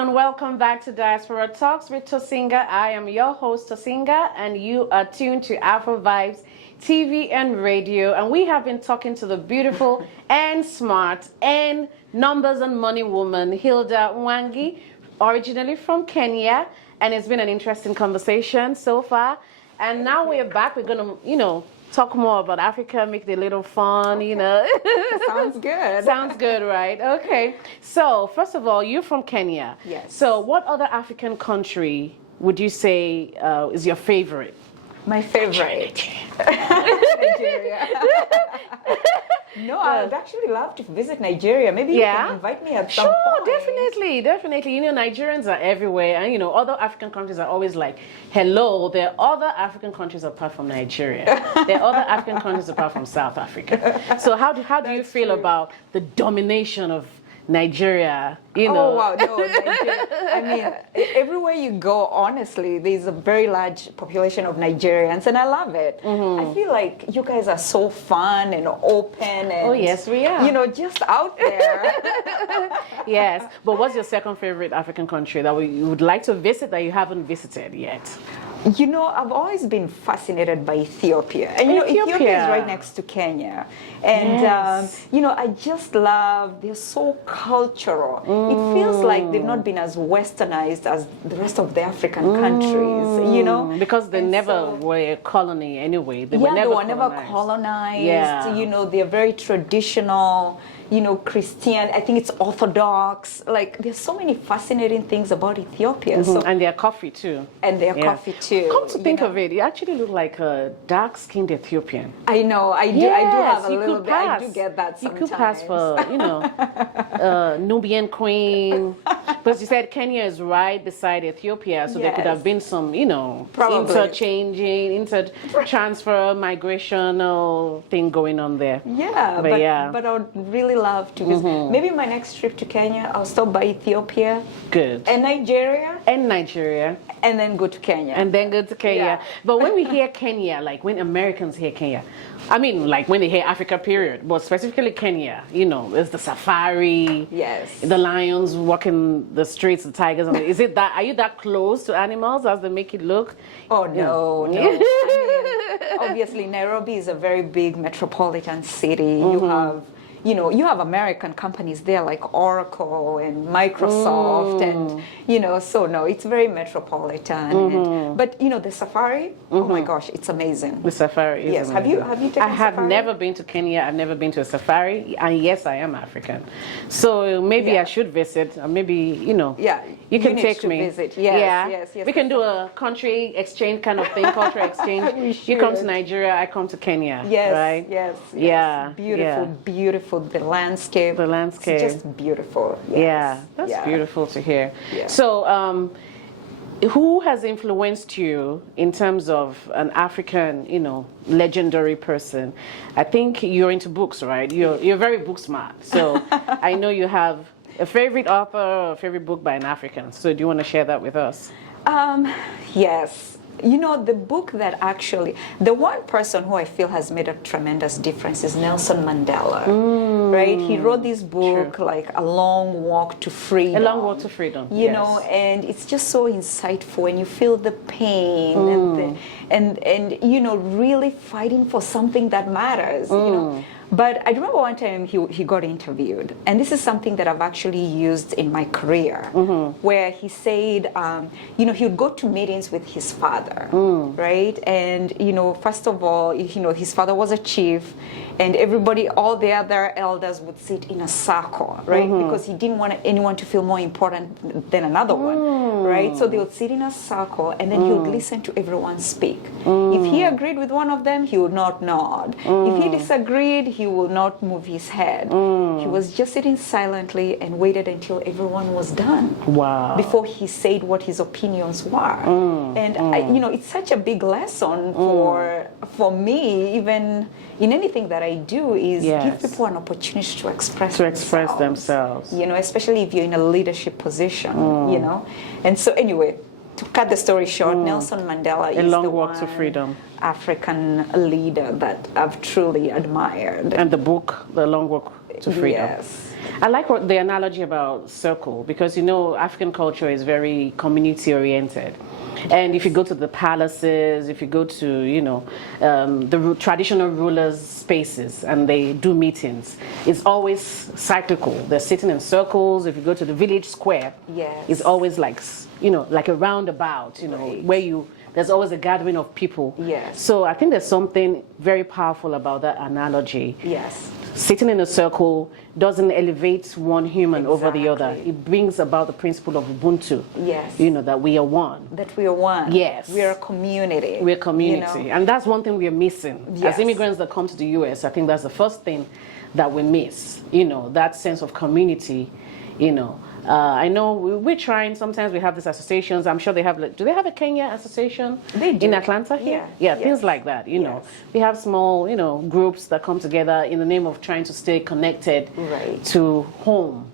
and welcome back to Diaspora Talks with Tosinger. I am your host, Tosinger, and you are tuned to Afrovibes TV and radio. And we have been talking to the beautiful and smart and numbers and money woman, Hilda Mwangi, originally from Kenya. And it's been an interesting conversation so far. And now we're back. We're going to, talk more about Africa, make it a little fun, Sounds good. Sounds good, right? Okay. So, first of all, you're from Kenya. Yes. So, what other African country would you say is your favorite? My favorite. Nigeria. No, I would actually love to visit Nigeria. Maybe you can invite me at some point. Sure, definitely. Nigerians are everywhere, and other African countries are always like, hello, there are other African countries apart from Nigeria. There are other African countries apart from South Africa. So how do you feel about the domination of Nigeria? Oh, wow. No, Nigeria. I mean, everywhere you go, honestly, there's a very large population of Nigerians, and I love it. I feel like you guys are so fun and open. And, oh, yes, we are. Just out there. Yes. But what's your second favorite African country that you would like to visit that you haven't visited yet? I've always been fascinated by Ethiopia. And, Ethiopia is right next to Kenya. And, yes. I just love, they're so cultural. It feels like they've not been as westernized as the rest of the African countries, Because they never were a colony anyway. They were never colonized. Yeah. They're very traditional. Christian, I think it's Orthodox. Like, there's so many fascinating things about Ethiopia. So, and their coffee too. Coffee too. Come to think of it, you actually look like a dark-skinned Ethiopian. I know, I do have a little bit. I do get that sometimes. You could pass for, Nubian queen. Because you said Kenya is right beside Ethiopia, so there could have been some, interchanging, inter-transfer, migrational thing going on there. Yeah, but I would really love to visit. Maybe my next trip to Kenya, I'll stop by Ethiopia. Good. And Nigeria. And then go to Kenya. Yeah. But when we hear Kenya, like when Americans hear Kenya, I mean, like when they hear Africa, period, but specifically Kenya, there's the safari. Yes. The lions walking the streets, the tigers. Are you that close to animals as they make it look? Oh, no. I mean, obviously, Nairobi is a very big metropolitan city. You have American companies there like Oracle and Microsoft and, so no, it's very metropolitan. But, the safari, oh my gosh, it's amazing. The safari is amazing. Have you taken I have safari? never been to Kenya. I've never been to a safari. And yes, I am African. So maybe I should visit. Or maybe, you can take me. Visit. Yes. We can do a country exchange kind of thing, cultural exchange. You come to Nigeria, I come to Kenya. Yes. Right? Yes. Yeah. Beautiful. The landscape. It's just beautiful. Yes. Yeah. That's beautiful to hear. Yeah. So, who has influenced you in terms of an African, legendary person? I think you're into books, right? You're very book smart. So I know you have a favorite author or a favorite book by an African. So do you want to share that with us? Yes. The book that the one person who I feel has made a tremendous difference is Nelson Mandela, right? He wrote this book, like A Long Walk to Freedom. A Long Walk to Freedom, and it's just so insightful, and you feel the pain and really fighting for something that matters, But I remember one time he got interviewed, and this is something that I've actually used in my career, where he said, he would go to meetings with his father, right? And, first of all, his father was a chief, and all the other elders would sit in a circle, right? Because he didn't want anyone to feel more important than another one, right? So they would sit in a circle, and then he would listen to everyone speak. If he agreed with one of them, he would not nod. If he disagreed, he would not move his head. He was just sitting silently and waited until everyone was done. Wow. Before he said what his opinions were. And it's such a big lesson for me, even in anything that I do, is give people an opportunity to express themselves. Especially if you're in a leadership position, And so anyway, to cut the story short, Nelson Mandela is the Walk to Freedom African leader that I've truly admired. And the book, The Long Walk to Freedom. Yes. I like the analogy about circle because African culture is very community oriented. And if you go to the palaces, if you go to, the traditional rulers' spaces and they do meetings, it's always cyclical. They're sitting in circles. If you go to the village square, it's always like a roundabout, Right. where there's always a gathering of people. Yes. So I think there's something very powerful about that analogy. Yes. Sitting in a circle doesn't elevate one human over the other. Exactly. It brings about the principle of Ubuntu. Yes. That we are one. That we are one. Yes. We are a community. We're a community. And that's one thing we are missing. Yes. As immigrants that come to the US, I think that's the first thing that we miss. That sense of community, I know we're trying. Sometimes we have these associations. I'm sure they have. Do they have a Kenya association They do. in Atlanta here? Yeah. Things Yes. like that. Yes. We have small, groups that come together in the name of trying to stay connected Right. to home,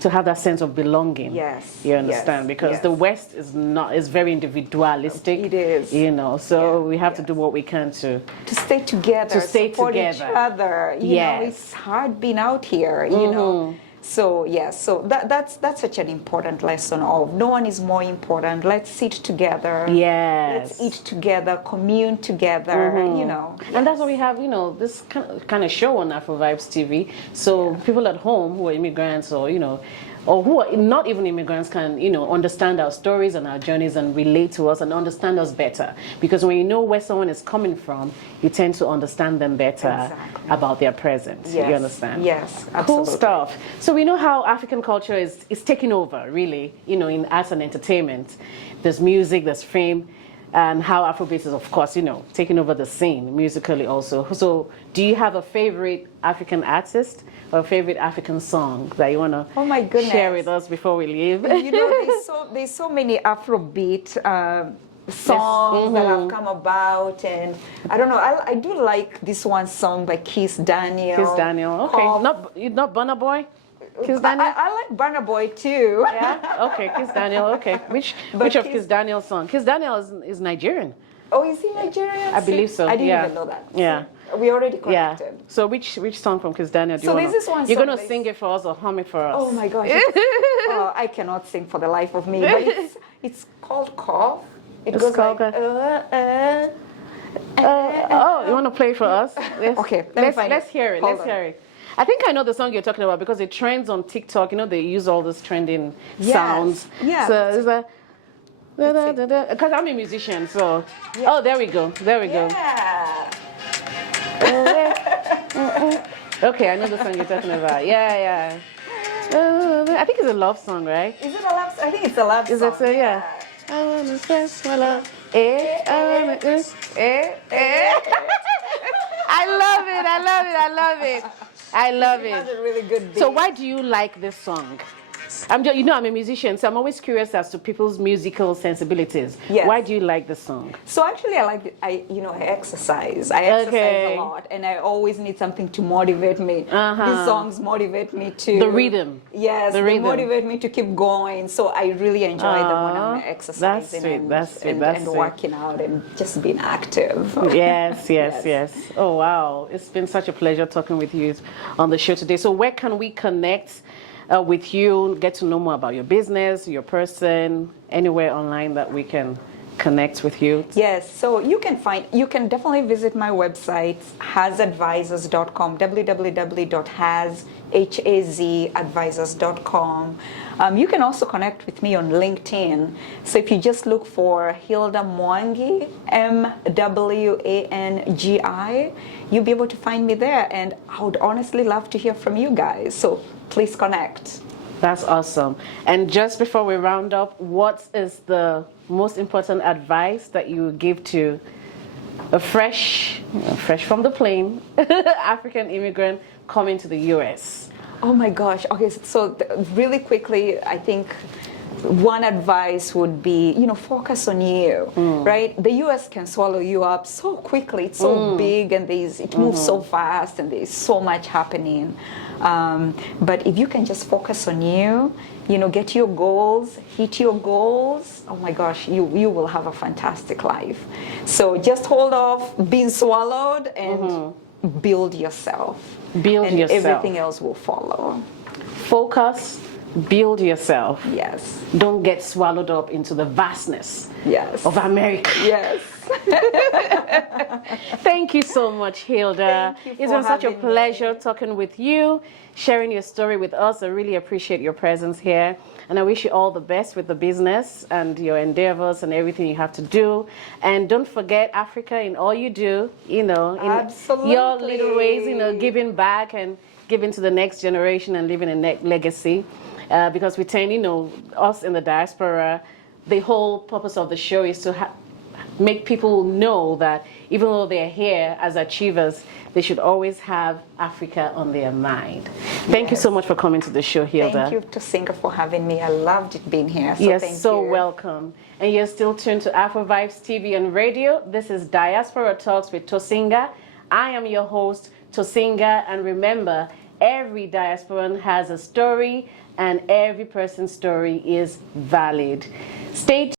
to have that sense of belonging. Yes. You understand? Yes. Because Yes. the West is very individualistic. It is. So Yeah. we have to Yes. do what we can to stay together, To stay support together. each other. Yes. It's hard being out here, So so that's such an important lesson of no one is more important. Let's sit together. Yes. Let's eat together, commune together. And that's why we have, this kind of show on Afrovibes TV. So people at home who are immigrants or who are not even immigrants can, understand our stories and our journeys and relate to us and understand us better. Because when you know where someone is coming from, you tend to understand them better Exactly. about their present. Yes. You understand? Yes, Cool absolutely. stuff. So we know how African culture is taking over, really, in arts and entertainment. There's music, there's fame. And how Afrobeats is, of course, taking over the scene musically also. So do you have a favorite African artist or a favorite African song that you want to Oh my goodness. share with us before we leave? There's so many Afrobeat songs that have come about, and I don't know. I do like this one song by Kiss Daniel. Kiss Daniel, okay. called- Not Burna Boy? Kiss Daniel? I like Burna Boy too. Yeah? Okay, Kiss Daniel, okay. Which of Kiss Daniel's song? Kiss Daniel is Nigerian. Oh, is he Nigerian? I believe so, I didn't yeah. even know that. Yeah. See, we already Yeah. connected. So which song from Kiss Daniel do So you there's want this one You're song going to that sing it for us or hum it for us? Oh my gosh. I cannot sing for the life of me. But it's called Cough. It It's goes called like, you want to play it for us? Yes. Okay, let me find let's it. hear it. Hold Let's on. hear it. I think I know the song you're talking about because it trends on TikTok. They use all those trending Yes. sounds. Yeah. So it's like, because I'm a musician, so. Yeah. Oh, there we go. There we go. yeah. Okay, I know the song you're talking about. Yeah. I think it's a love song, right? Is it a love? I think it's a love Is song. it so? Yeah. I wanna express my love. I wanna express. I love it. I love It has it. a really good beat. So why do you like this song? I'm a musician, so I'm always curious as to people's musical sensibilities. Yes. Why do you like the song? So actually, I like it. I exercise. I exercise Okay. a lot, and I always need something to motivate me. Uh-huh. These songs motivate me to The rhythm. Yes, The they rhythm. motivate me to keep going. So I really enjoy them when I'm Aw, exercising sweet, and, that's sweet, and, that's and sweet. working out and just being active. Yes. Oh, wow. It's been such a pleasure talking with you on the show today. So where can we connect with you, get to know more about your business, your person, anywhere online that we can connect with you? Yes, so you can definitely visit my website, hazadvisors.com, www.hazadvisors.com. You can also connect with me on LinkedIn. So if you just look for Hilda Mwangi, Mwangi, you'll be able to find me there. And I would honestly love to hear from you guys. So please connect. That's awesome. And just before we round up, what is the most important advice that you would give to a fresh from the plane African immigrant coming to the US? Oh my gosh. Okay, so really quickly, I think one advice would be, focus on you, right? The US can swallow you up so quickly. It's so big and it moves so fast and there's so much happening. But if you can just focus on you, get your goals, hit your goals, oh my gosh, you will have a fantastic life. So just hold off being swallowed and build yourself. Build and yourself. everything else will follow. Focus, build yourself. Yes. Don't get swallowed up into the vastness Yes. of America. Yes. Thank you so much, Hilda. Thank you It's for been such a having pleasure me. talking with you, sharing your story with us. I really appreciate your presence here. And I wish you all the best with the business and your endeavors and everything you have to do. And don't forget Africa in all you do, in Absolutely. your little ways, giving back and giving to the next generation and leaving a legacy. Because we tend, us in the diaspora, the whole purpose of the show is to make people know that even though they're here as achievers, they should always have Africa on their mind. Thank you so much for coming to the show, Hilda. Thank you, Tosinger, for having me. I loved it being here. So You're thank so you. welcome. And you're still tuned to Afrovibes TV and radio. This is Diaspora Talks with Tosinger. I am your host, Tosinger. And remember, every diasporan has a story and every person's story is valid. Stay tuned.